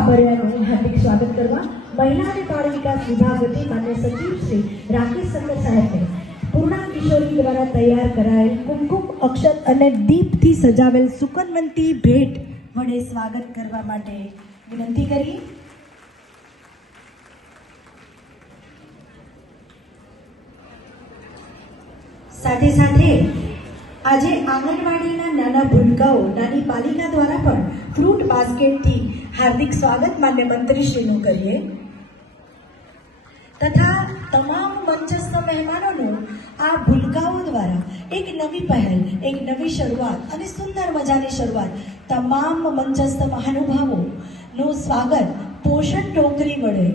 हार्दिक स्वागत करवा महिला અને બાળ વિકાસ વિભાગ વતી માન્ય સચિવ શ્રી રાકેશ શંકર સાહેબને પૂર્ણા કિશોરી દ્વારા તૈયાર કરાયેલ કુમકુમ અક્ષત અને દીપથી સજાવેલ સુકનવંતી ભેટ વડે સ્વાગત કરવા માટે વિનંતી કરી। સાથે સાથે આજે આંગણવાડીના નાના ભૂલકાઓ નાની પાલિકા દ્વારા પણ ફ્રૂટ બાસ્કેટથી हार्दिक स्वागत मान्य मंत्री श्रीनु करिए तथा तमाम मंचस्थ मेहमानों आ भूलकाओं द्वारा एक नवी पहल एक नवी शुरुआत और सुंदर मजानी शुरुआत तमाम मंचस्थ महानुभावों नु स्वागत पोषण टोकरी वडे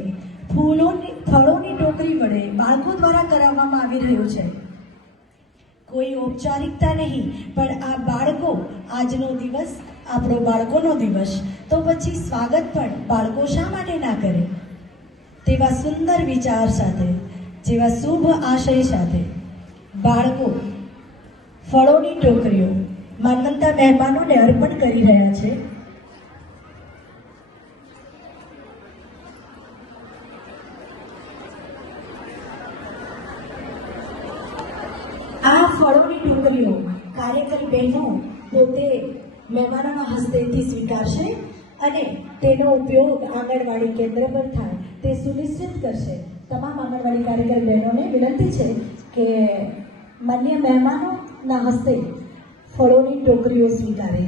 फळोनी टोकरी वडे बाळको द्वारा कराववामां आवी रह्युं छे। कोई औपचारिकता नहीं पण आ बाळको आजनो दिवस આપણો બાળકોનો દિવસ તો પછી સ્વાગત પણ બાળકો શા માટે ના કરે। તેવા સુંદર વિચાર સાથે જેવા શુભ આશય સાથે બાળકો ફળોની ટોકરીઓ માનવંતા મહેમાનોને અર્પણ કરી રહ્યા છે। આ ફળોની ટોકરીઓ કાર્યકરી બહેનો પોતે મહેમાનોના હસ્તેથી સ્વીકારશે અને તેનો ઉપયોગ આંગણવાડી કેન્દ્ર પર થાય તે સુનિશ્ચિત કરશે। તમામ આંગણવાડી કાર્યકર બહેનોને વિનંતી છે કે માન્ય મહેમાનોના હસ્તે ફળોની ટોકરીઓ સ્વીકારે।